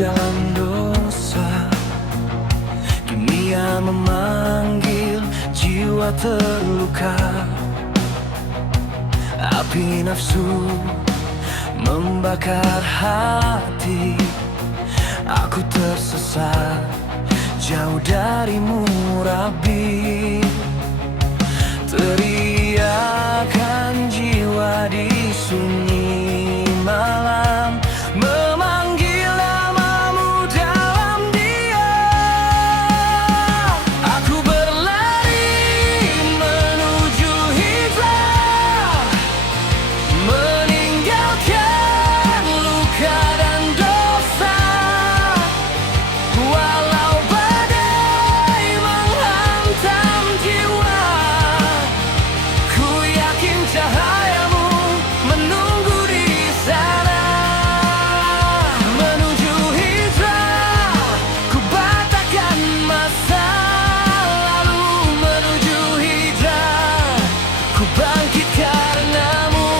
jalan dosa. Kini ia memanggil jiwa terluka. Api nafsu membakar hati. Aku tersesat jauh darimu, Rabbi. Teriakan jiwa di sunyi malam, memanggil namamu dalam diam. Aku berlari menuju hijrah, meninggalkan luka dan dosa. Walau badai menghantam jiwa, ku yakin cahayamu menunggu di sana. Menuju hijrah, ku batalkan masa lalu. Menuju hijrah, ku bangkit karenamu.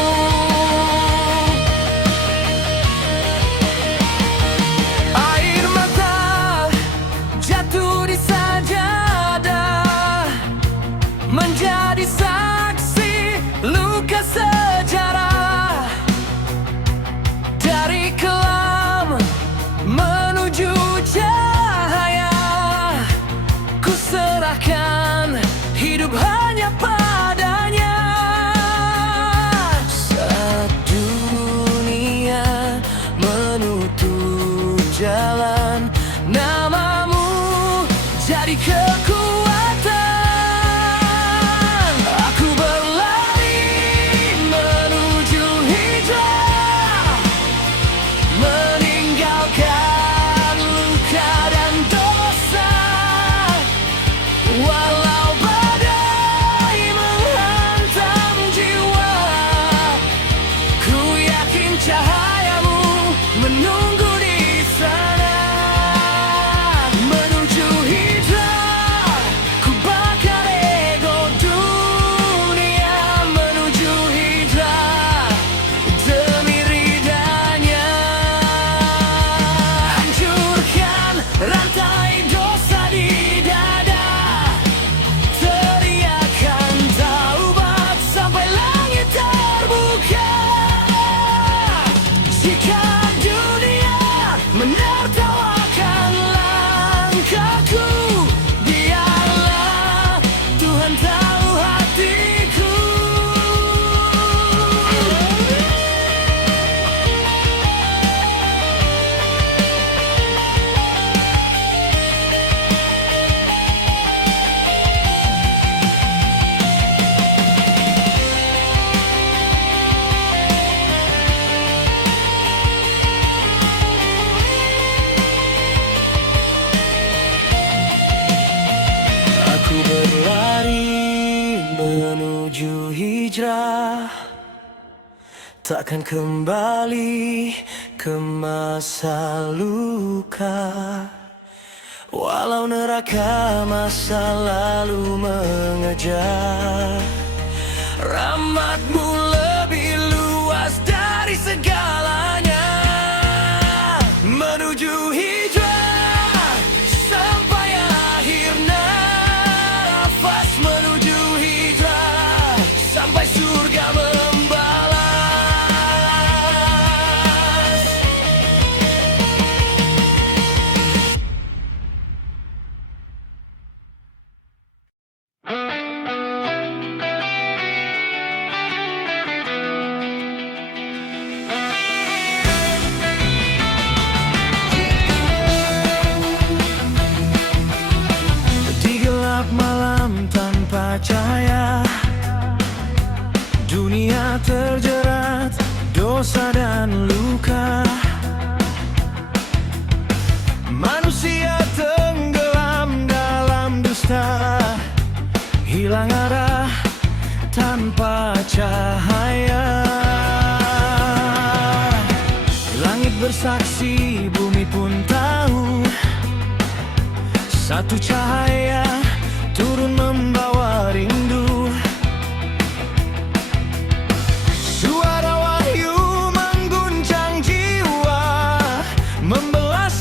Air mata jatuh di sajadah, menjadi saksi luka sejarah. Dari kelam menuju cahaya, ku serahkan hidup hanya padanya. Saat dunia menutup jalan, namamu jadi kekuatan. Aku berlari menuju hijrah, meninggalkan luka dan dosa. Walau badai menghantam jiwa, ku yakin cahayamu menunggu di sana. Menuju hijrah, ku bakar ego dunia. Menuju hijrah demi ridanya. Hancurkan rantai dosa di dada, teriakan taubat sampai langit terbuka. Jika dunia menertawakan langkahku, biarlah Tuhan tahu hatiku. Aku berlari menuju hijrah, takkan kembali ke masa luka. Walau neraka masa lalu mengejar, rahmatmu lebih luas dari segalanya. Menuju hijrah sampai akhir nafas. Menuju hijrah sampai surga membalas. Di gelap malam tanpa cahaya, dunia terjerat dosa dan luka. Manusia tenggelam dalam dusta, hilang arah tanpa cahaya. Langit bersaksi, bumi pun tahu, satu cahaya turun membawa rindu. Suara wahyu mengguncang jiwa, membelah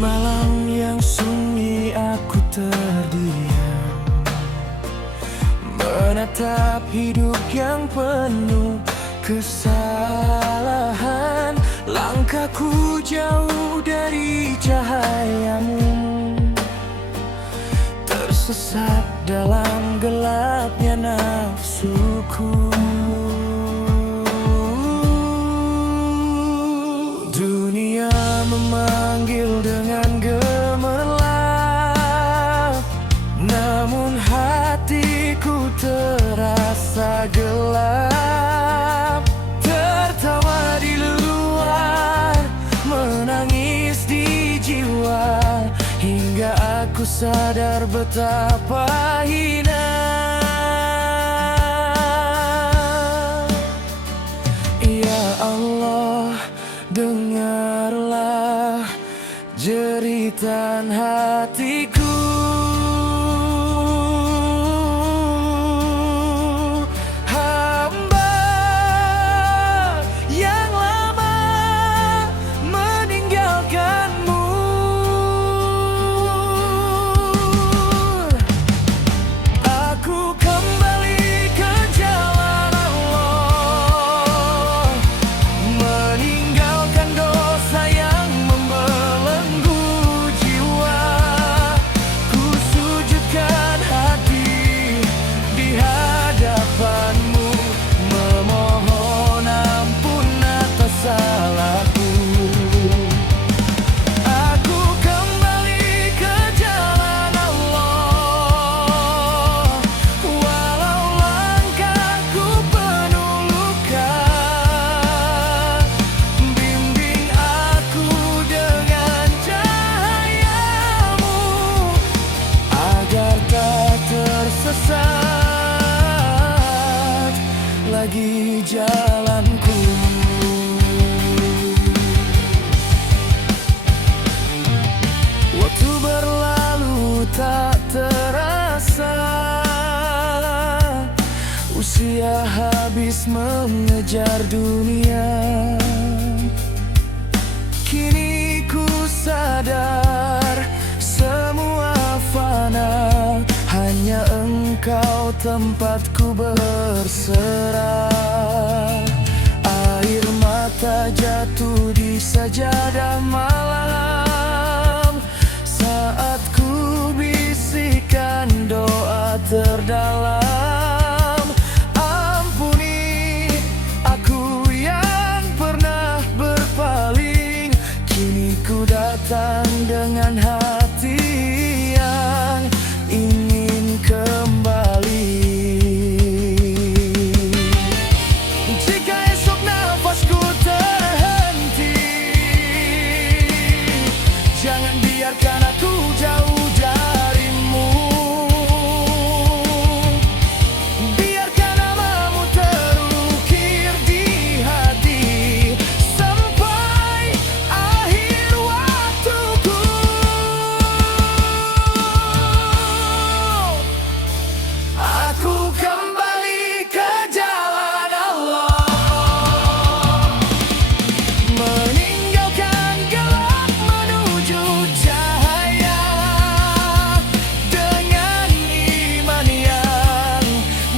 malam yang sunyi aku terdiam, menatap hidup yang penuh kesalahan. Langkahku jauh dari cahayamu, tersesat dalam gelapnya nafsuku. Dunia memanggil dengan gemerlap, namun hatiku terasa gelap. Tertawa di luar, menangis di jiwa, hingga aku sadar betapa hina. Ya Allah, dengarlah jeritan hatiku. Hamba yang lama meninggalkanmu, aku kembali ke jalan Allah, meninggalkan dosa yang membelenggu jiwa. Ku sujudkan hati di hadapanmu, memohon ampun atas salahku. Aku kembali ke jalan Allah, walau langkahku penuh luka. Bimbing aku dengan cahayamu, agar tak tersesat lagi jalanku. Waktu berlalu tak terasa, usia habis mengejar dunia. Kini ku sadar semua fana, hanya engkau tempatku berserah. Air mata jatuh di sajadah malam, saat ku bisikan doa terdalam. Ampuni aku yang pernah berpaling, kini ku datang dengan hati yang ingin kembali. Jika esok nafasku terhenti, jangan biarkan aku jauh darimu. Biarkan namamu terukir di hati sampai akhir waktuku. Aku kembali ke jalan Allah, meninggalkan gelap menuju cahaya. Dengan iman yang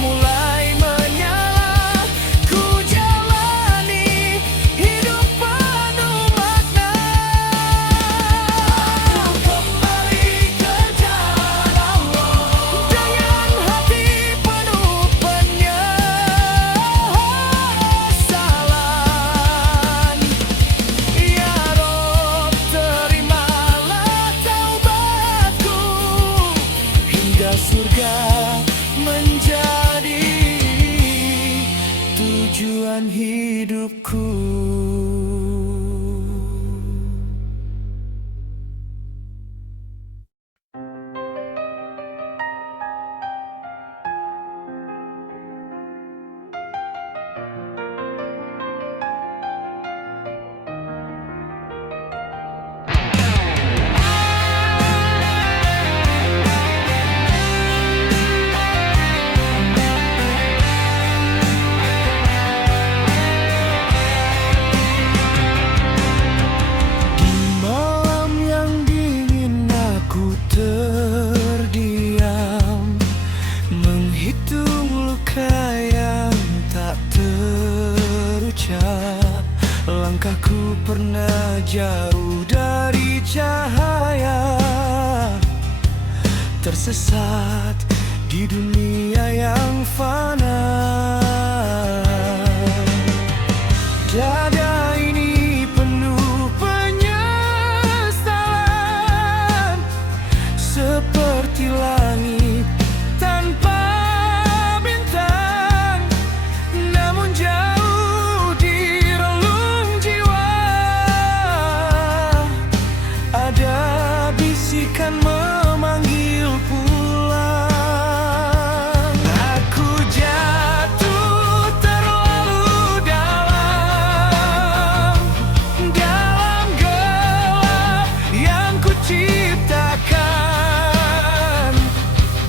mulai menyala, ku jalani hidup penuh makna. Aku kembali ke jalan Allah, dengan hati penuh penyesalan. Ya Rob, terimalah taubatku, hingga surga menjadi tujuan hidupku. jauh dari cahaya, tersesat di dunia yang fana. Dada ini penuh penyesalan, seperti langit tanpa bintang, namun jauh di relung jiwa ada bisikan memanggil pulang. Aku jatuh terlalu dalam, dalam gelap yang ku ciptakan,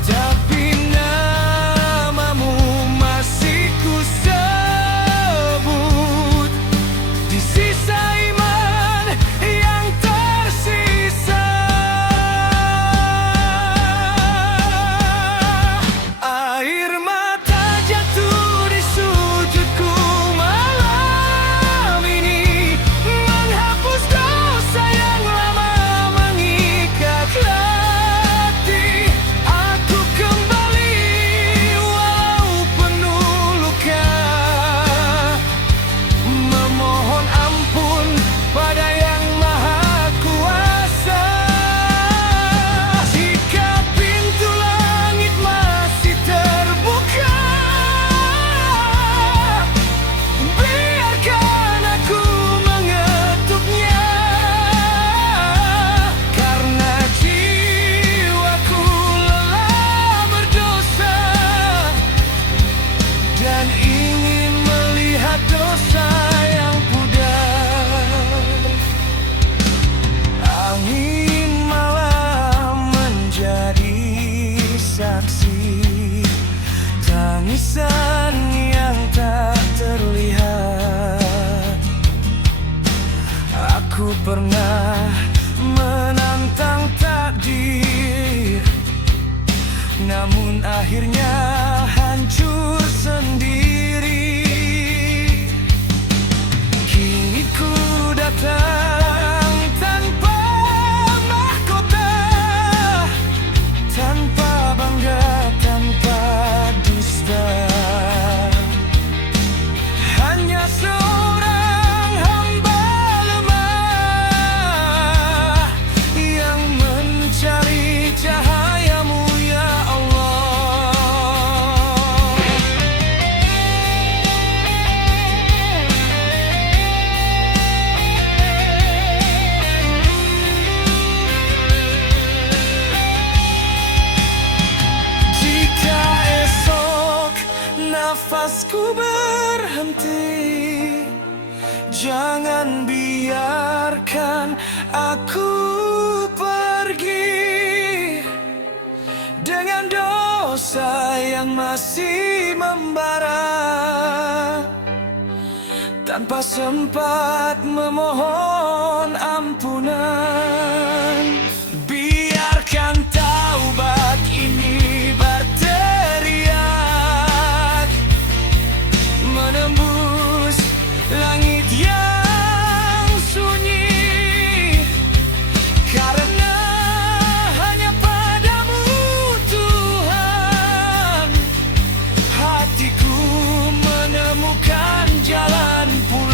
tapi namamu masih ku sebut di sisa iman yang tersisa. Air mata jatuh di sujudku malam ini, menghapus dosa yang lama mengikat hati. Aku kembali walau penuh luka, memohon ampun pada Yang Maha Kuasa. Jika pintu langit masih terbuka, biarkan aku mengetuknya, karena jiwaku lelah berdosa dan ingin melihat dosa yang pudar. Angin malam menjadi saksi tangisan yang tak terlihat. Aku pernah menantang takdir, namun akhirnya hancur sendiri. Kini ku datang tanpa mahkota, tanpa bangga, tanpa dusta, hanya seorang hamba lemah yang mencari cahayamu, ya Allah. Jika esok nafasku berhenti, jangan biarkan aku pergi dengan dosa yang masih membara, tanpa sempat memohon ampunan. Biarkan taubat ini berteriak, menembus langit yang sunyi, karena hanya padamu Tuhan hatiku menemukan jalan pulang.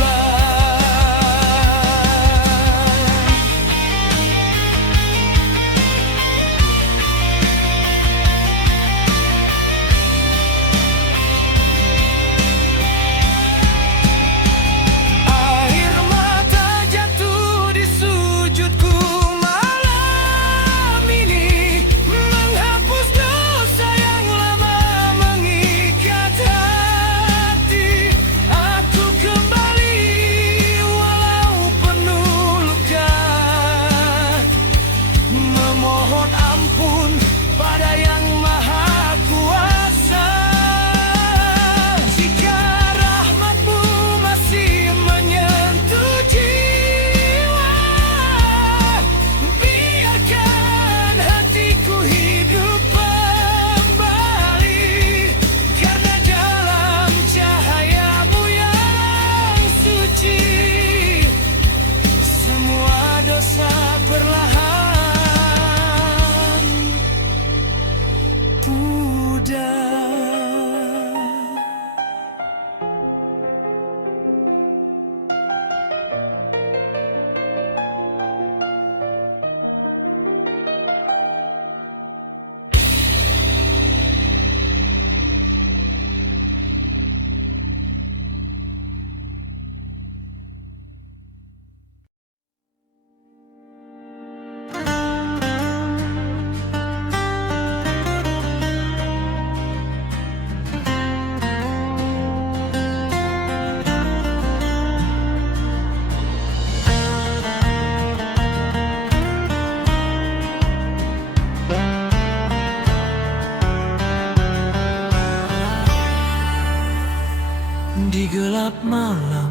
Setiap malam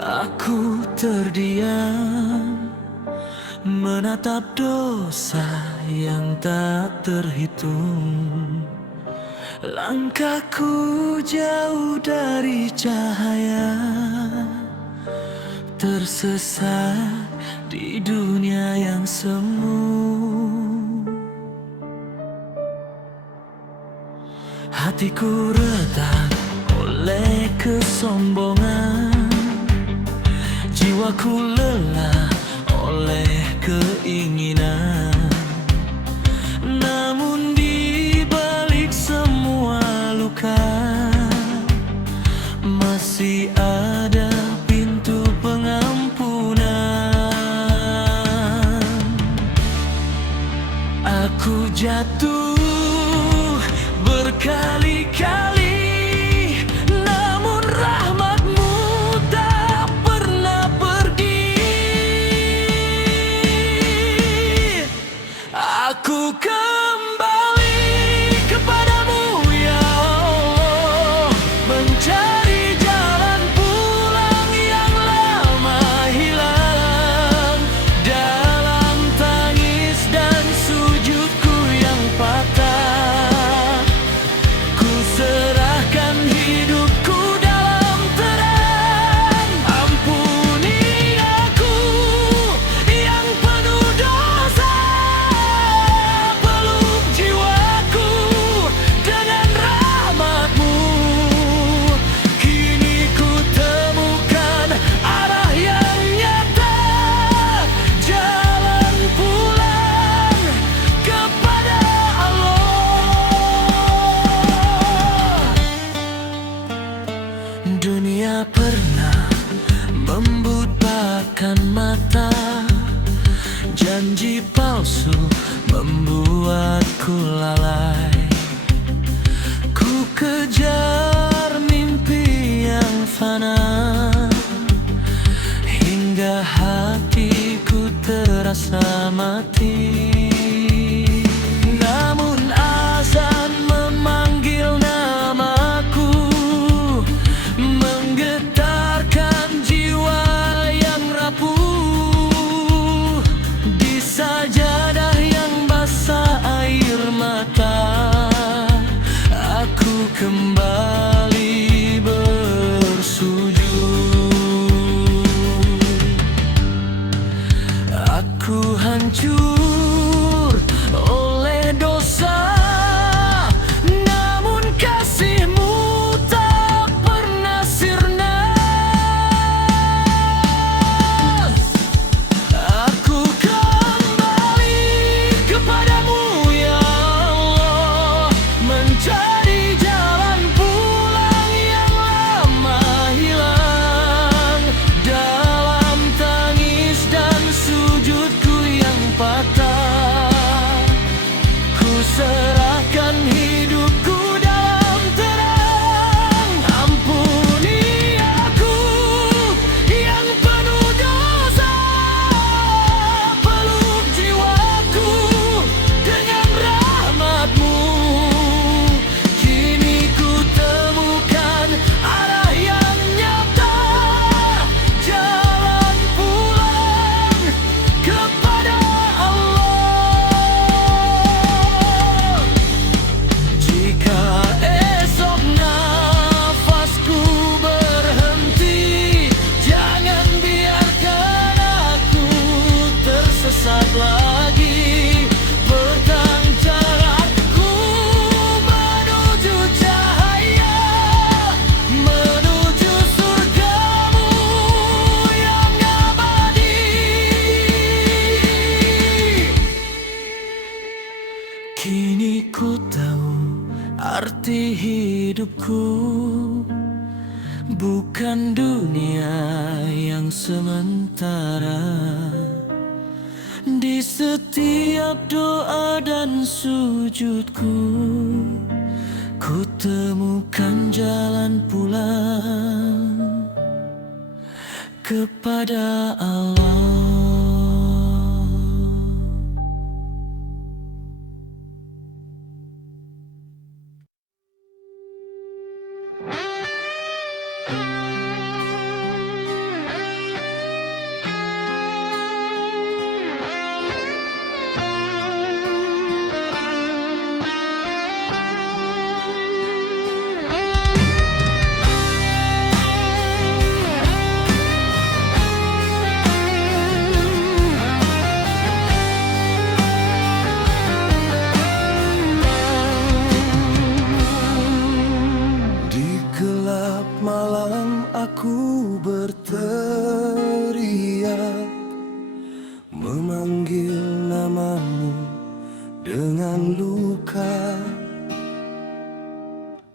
aku terdiam, menatap dosa yang tak terhitung. Langkahku jauh dari cahaya, tersesat di dunia yang semu. Hatiku retak oleh kesombongan, jiwaku lelah oleh keinginan. Namun di balik semua luka, masih ada pintu pengampunan. Aku jatuh berkali-kali, namun rahmat-Mu tak pernah pergi. Aku kembali kepadamu ya Allah, mencari jalan pulang yang lama hilang. Dalam tangis dan sujudku yang patah, ku serahkan hidupku dalam terang. Ampuni aku yang penuh dosa, peluk jiwaku dengan rahmat-Mu. Kini ku temukan arah yang nyata, jalan pulang kepada Allah. Dunia pernah membutakan mata, janji palsu membuatku lalai. Ku kejar mimpi yang fana, hingga hatiku terasa mati. Namun azan memanggil namaku, menggetarkan jiwa yang rapuh. Di sajadah yang basah air mata, aku kembali bersujud. Aku hancur oleh dosa, namun kasih-Mu tak pernah sirna. Aku kembali kepadamu ya Allah, mencari jalan pulang yang lama hilang. Dalam tangis dan sujudku yang patah, ku serahkan hidupku dalam terang. Ampuni aku yang penuh dosa, peluk jiwaku dengan rahmat-Mu. Kini ku temukan arah yang nyata, jalan pulang kepada Allah. Jika esok nafasku berhenti, jangan biarkan aku tersesat lagi. Pertangkar aku menuju cahaya, menuju surga-Mu yang abadi. Kini ku tahu arti hidupku, bukan dunia yang sementara. Di setiap doa dan sujudku, ku temukan jalan pulang kepada Allah.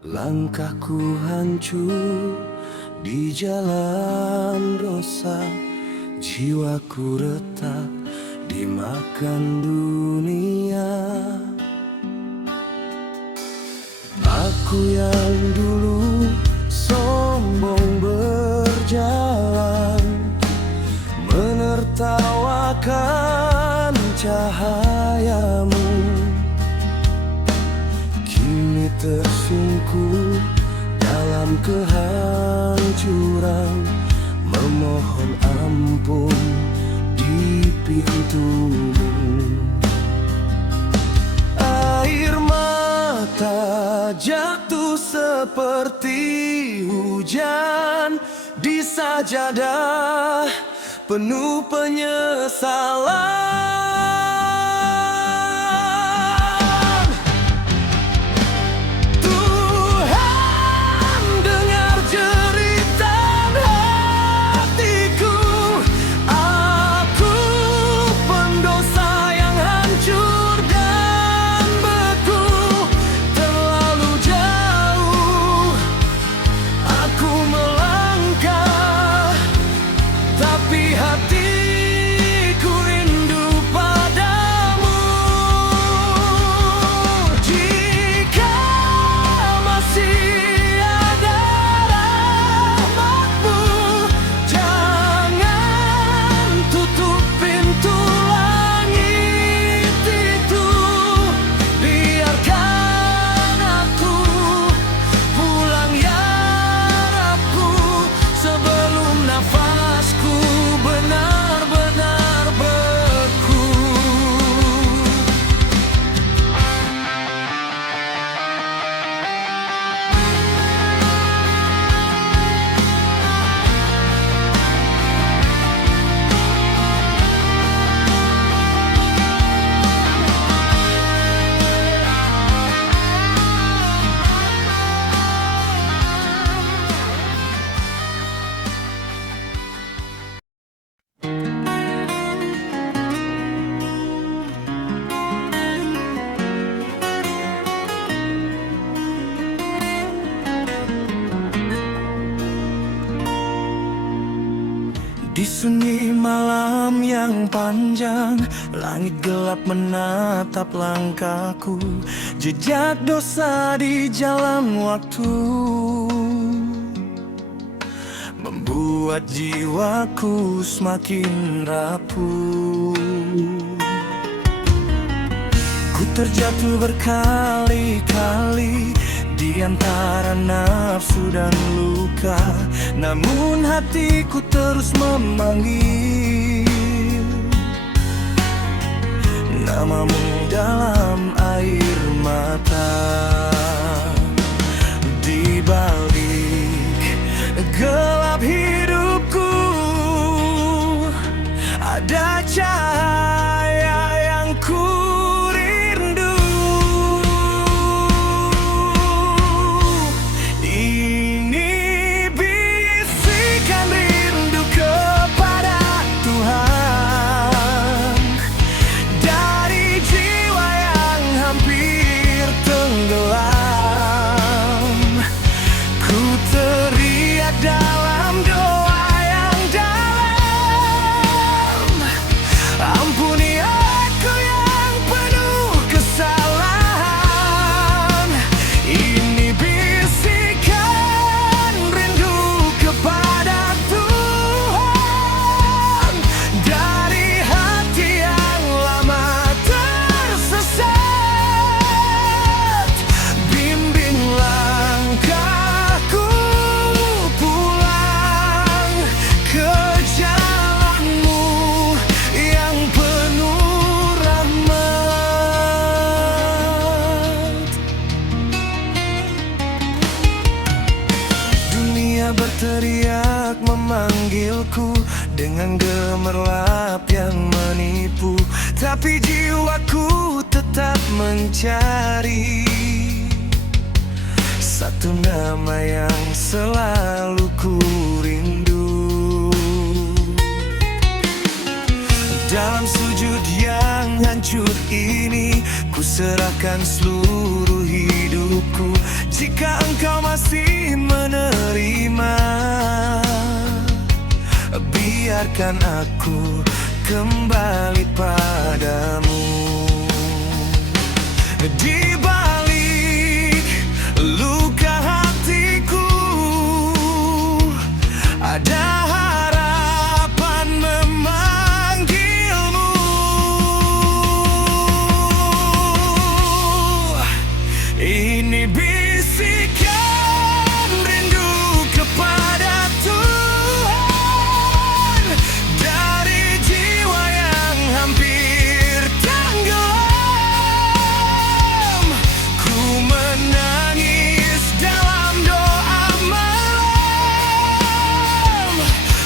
Langkahku hancur di jalan dosa, jiwaku retak dimakan dunia. Aku yang dulu sombong berjalan, menertawakan cahayamu, kini tersungkur dalam kehancuran, memohon ampun di pintumu. Air mata jatuh seperti hujan di sajadah penuh penyesalan. Tuhan, dengar jeritan hatiku. Aku pendosa yang hancur dan beku. Terlalu jauh aku melangkah, tapi hatiku rindu padamu. Jika masih ada rahmat-Mu, jangan tutup pintu langit itu. Biarkan aku pulang ya Rabku, sebelum nafasku benar-benar beku. Di sunyi malam yang panjang, langit gelap menatap langkahku. Jejak dosa di jalan waktu membuat jiwaku semakin rapuh. Ku terjatuh berkali-kali di antara nafsu dan luka, namun hatiku terus memanggil namamu dalam air mata. Di balik gelap hidupku ada cahaya yang ku rindu. Ini bisikan rindu kepada Tuhan dari jiwa yang hampir tenggelam. Ku teriak dalam doa yang dalam, ampuni aku yang penuh kesalahan. Ini bisikan rindu kepada Tuhan dari hati yang lama tersesat. Bimbing langkahku pulang ke jalan-Mu yang penuh rahmat. Dunia berteriak memanggilku dengan gemerlap yang menipu, tapi jiwaku tetap mencari satu nama yang selalu ku rindu. Dalam sujud yang hancur ini, ku serahkan seluruh hidupku. Jika Engkau Izinkan aku kembali padamu. Di balik luka hatiku ada harapan memanggilmu. Ini bisikan rindu kepada Tuhan dari jiwa yang hampir tenggelam. Ku menangis dalam doa malam,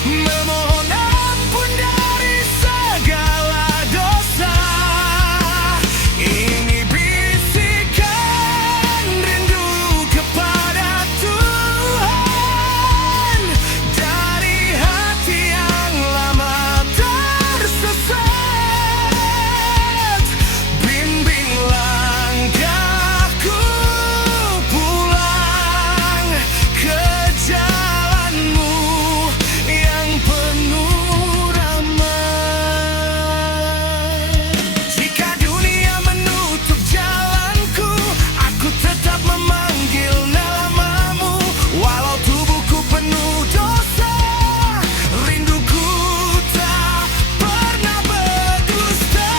memohon ampun dari segala dosa. Ini bisikan rindu kepada Tuhan dari hati yang lama tersesat. Bimbing langkahku pulang ke jalanmu yang penuh damai. Jika dunia menutup jalanku, aku tetap memanggil namamu. Walau tubuhku penuh dosa, rinduku tak pernah berdusta.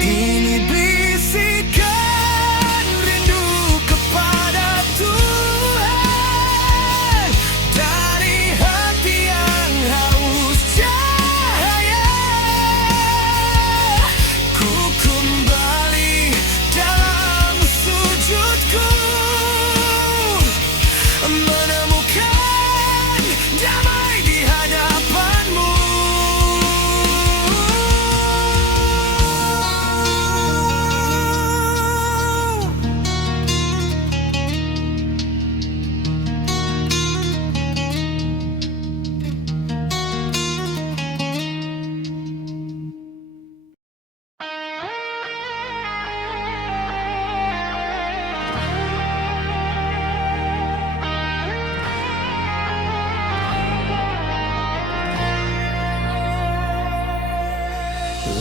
Ini bisikan rindu kepada Tuhan dari hati yang haus cahaya. Ku kembali dalam sujudku, menemukan damai di hadapanmu.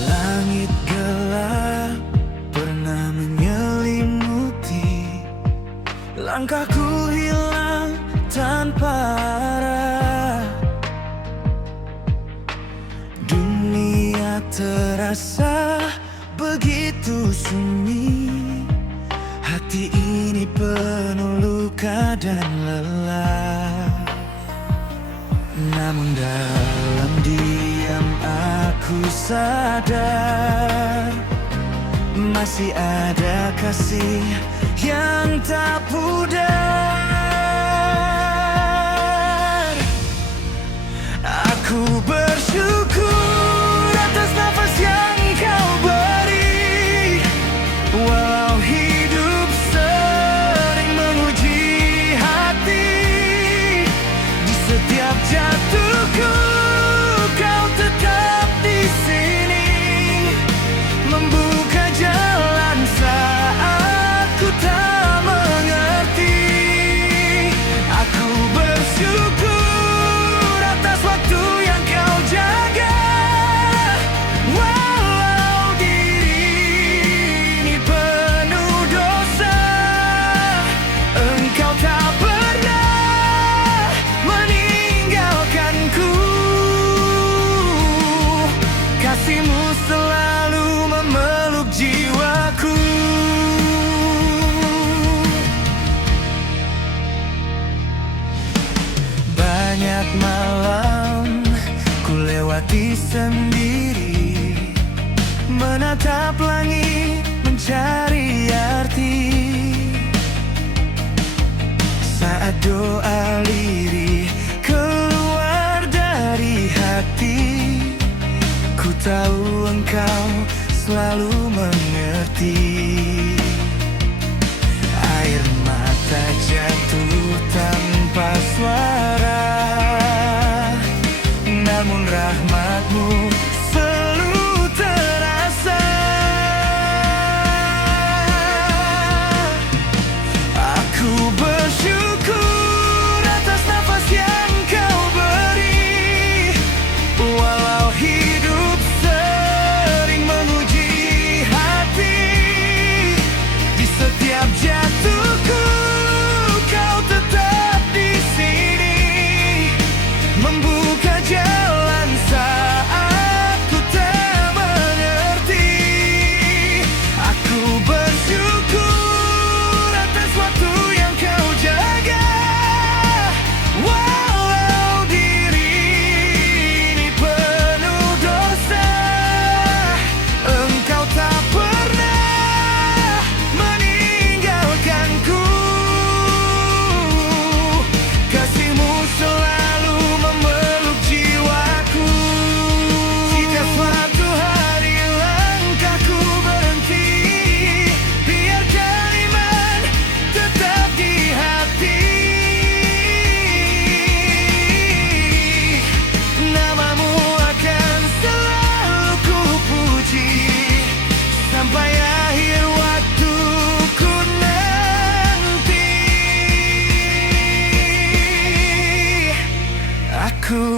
Langit gelap pernah menyelimuti, langkahku hilang tanpa arah. Dunia terasa begitu sunyi, hati ini penuh luka dan lelah. Namun dalam diam aku sadar masih ada kasih yang tak pudar. Aku bersyukur atas nafas yang kau beri, walau hidup sering menguji hati. Di setiap jatuhku kau tetap di sini, membuka jalan saat ku tak mengerti. Aku bersyukur atas waktu yang kau jaga, walau diri ini penuh dosa. Engkau tak pernah meninggalkanku, kasihmu selalu memeluk jiwaku. Banyak malam ku lewati sendiri, menatap langit mencari arti. Saat doa lirih keluar dari hati, ku tahu engkau selalu mengerti.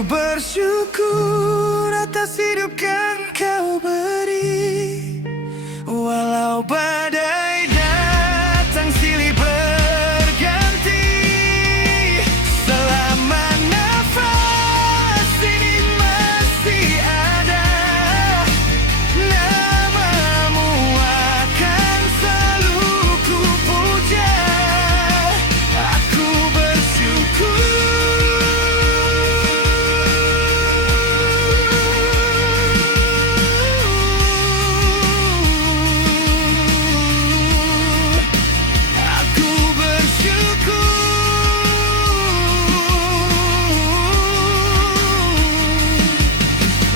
bersyukur atas hidup yang kau beri, walau badai datang silih berganti. Selama nafas ini masih ada, namamu akan selalu ku puja. Aku bersyukur.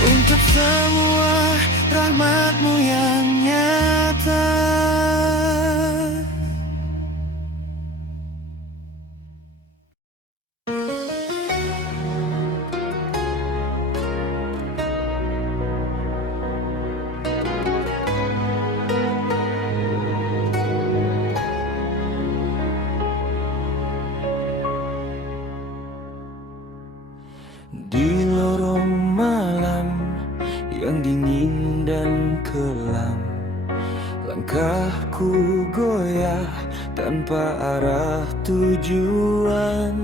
Untuk semua rahmat-Mu yang nyata. Di lorong malam yang dingin dan kelam, langkahku goyah tanpa arah tujuan.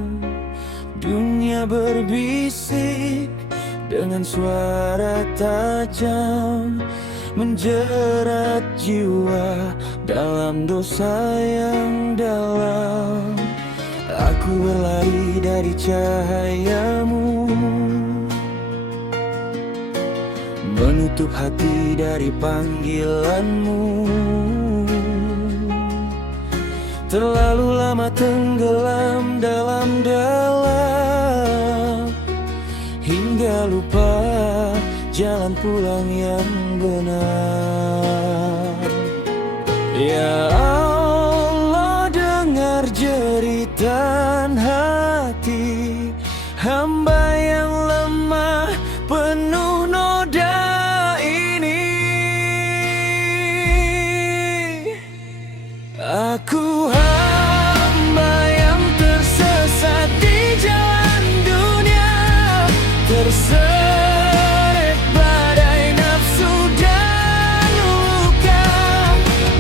Dunia berbisik dengan suara tajam, menjerat jiwa dalam dosa yang dalam. Aku berlari dari cahayamu, menutup hati dari panggilanmu. Terlalu lama tenggelam dalam-dalam, hingga lupa jalan pulang yang benar. Ya Allah, dengar jeritan hati hamba yang lemah penuh noda ini. Aku hamba yang tersesat di jalan dunia, terseret badai nafsu dan luka.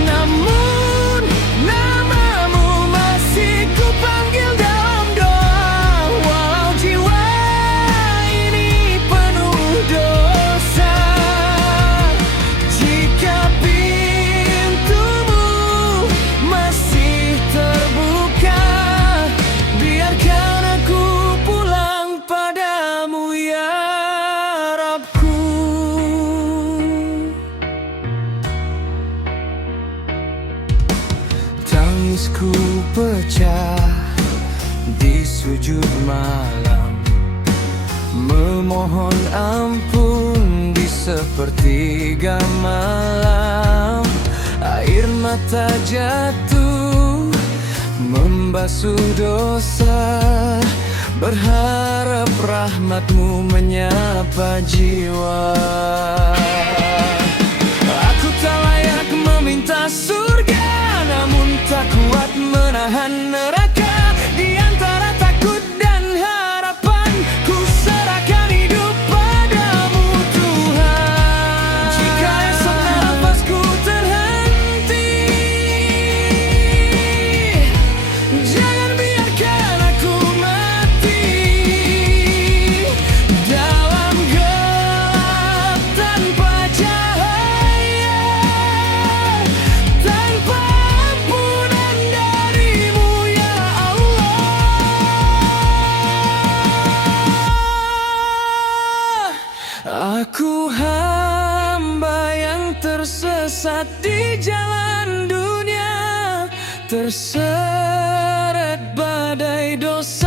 Namun namamu masih ku panggil dalam doa, walau jiwa ini penuh dosa. Jika pintumu masih terbuka, biarkan aku pulang padamu ya Rabbku. Tangisku pecah di sujud malam, memohon ampun di sepertiga malam. Air mata jatuh membasuh dosa, berharap rahmat-Mu menyapa jiwa. Aku tak layak meminta surga, namun tak kuat menahan neraka. Di antara takut dan harapan, ku serahkan hidup padamu Tuhan. Jika esok nafasku terhenti, jangan biarkan aku mati dalam gelap tanpa cahaya, tanpa ampunan dari-Mu ya Allah. Aku hamba yang tersesat di jalan dunia, terseret badai dosa.